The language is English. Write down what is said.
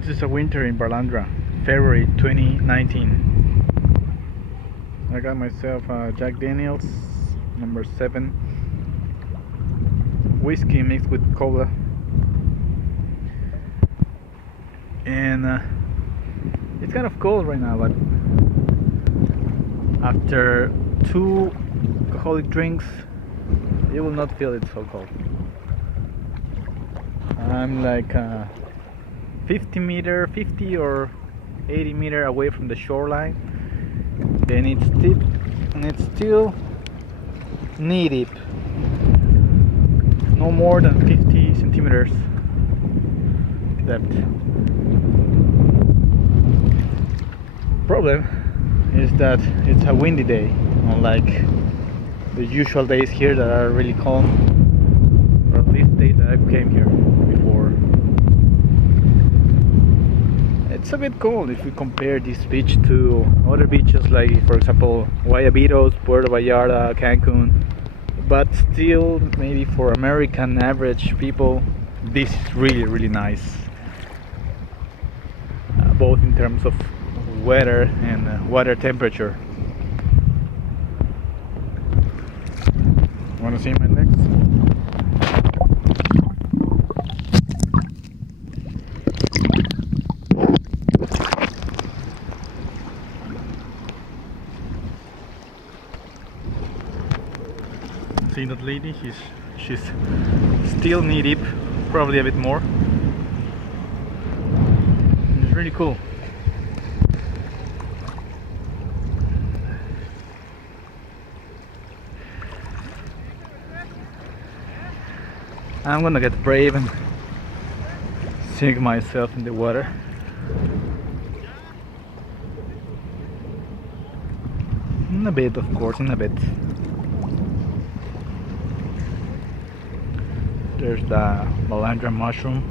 This is a winter in Balandra, February 2019. I got myself a Jack Daniels number 7 whiskey mixed with cola, and it's kind of cold right now, but after 2 alcoholic drinks you will not feel it so cold. I'm like 50 or 80 meter away from the shoreline, and it's deep and it's still knee deep, no more than 50 centimeters depth. Problem is that it's a windy day, unlike the usual days here that are really calm, or at least days that I came here before. It's a bit cold if we compare this beach to other beaches, like for example Guayabitos, Puerto Vallarta, Cancun, but still maybe for American average people this is really nice, both in terms of weather and water temperature. Want to see my legs? See that lady? She's still knee deep, probably a bit more. It's really cool. I'm gonna get brave and sink myself in the water. In a bit, of course, in a bit. There's the Balandra mushroom.